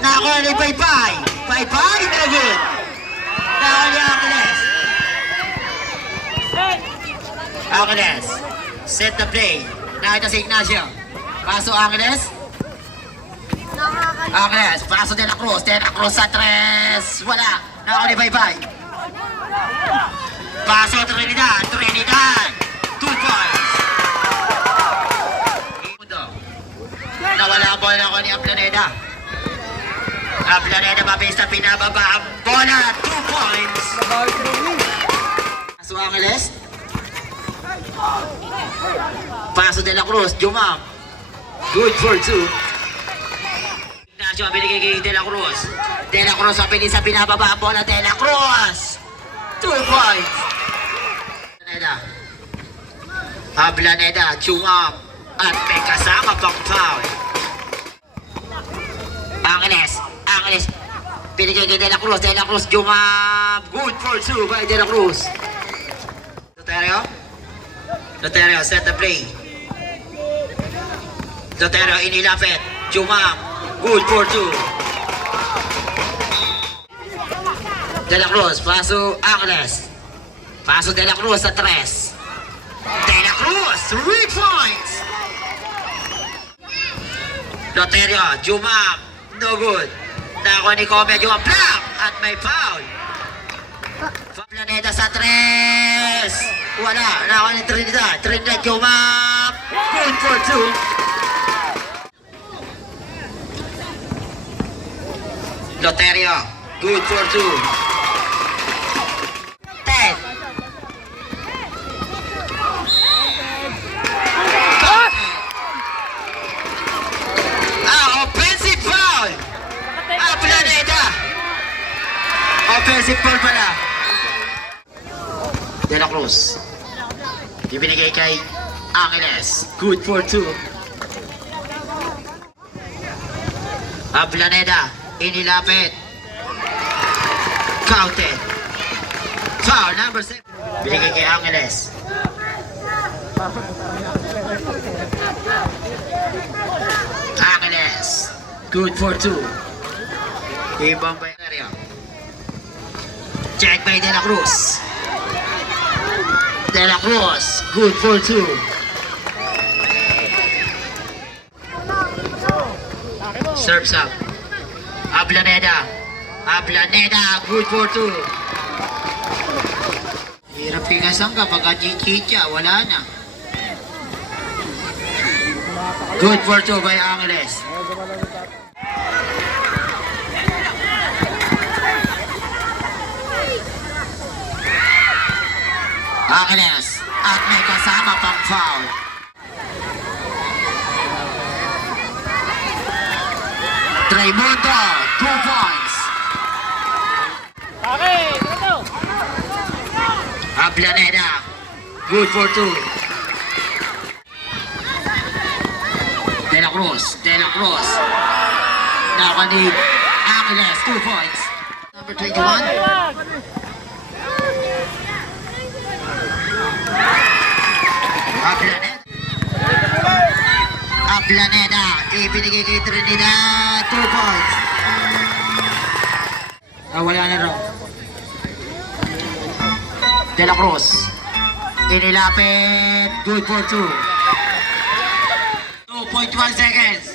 Nakakuha ni Paypay. Paypay, no good. Nakakuha ni Angeles. Angeles. Set the play. Nakita si Ignacio. Paso Angeles. Angeles. Paso De La Cruz. De La Cruz sa tres. Wala. Nakakuha ni Paypay. Paso Trinidad. Trinidad. 2 points. Nawala ang bola ko ni Ablaneda. Ablaneda mabilis na pinababa ang bola. 2 points. Paso Angeles. Paso De La Cruz. Jumam. Good for 2. Ignacio ang binigay kay De La Cruz. De La Cruz mabilis na pinababa ang bola. De La Cruz. 2 points. Ablaneda. Ablaneda. Jumam. At may kasama pang foul. Angeles. Angeles. Pinigay kay De La Cruz. De La Cruz. Jumab. Good for 2 by De La Cruz. Loterio. Loterio set the play. Loterio inilapit. Jumab. Good for 2. De La Cruz. Paso Angeles. Paso De La Cruz sa 3. De La Cruz. 3 points. Loterio. Jumab. No good. Nako ni Come Jumab. Block. At may foul. Planeta sa 3. Wala. Nako ni Trinidad. Trinidad Jumab. Good for 2. Loterio. Good for 2. 10. Offensive foul. Planeta. Offensive foul pala. De La Cruz. Ibinigay kay Angeles. Good for 2. Planeta. Inilapit. Counted. Foul number 7. Binigay kay Angeles. Angeles. Good for 2. Ibang by area. Check by De La Cruz. De La Cruz. Good for 2. Serves up. Ablaneda. Ablaneda. Good for 2. Hirap higasan ka pagka chichicha. Wala na. Good for 2 by Angeles. Angeles. At may kasama pang foul. Traymundo. 2 points. Ablaneda. Good for 2. De La Cruz. De La Cruz. Naka ni Angeles. 2 points. Number 21. Ablaneda. Ablaneda. Ibinigay kay Trinidad. 2 points. Wala na raw. De La Cruz. Inilapit. Good for 2. 2.1 seconds.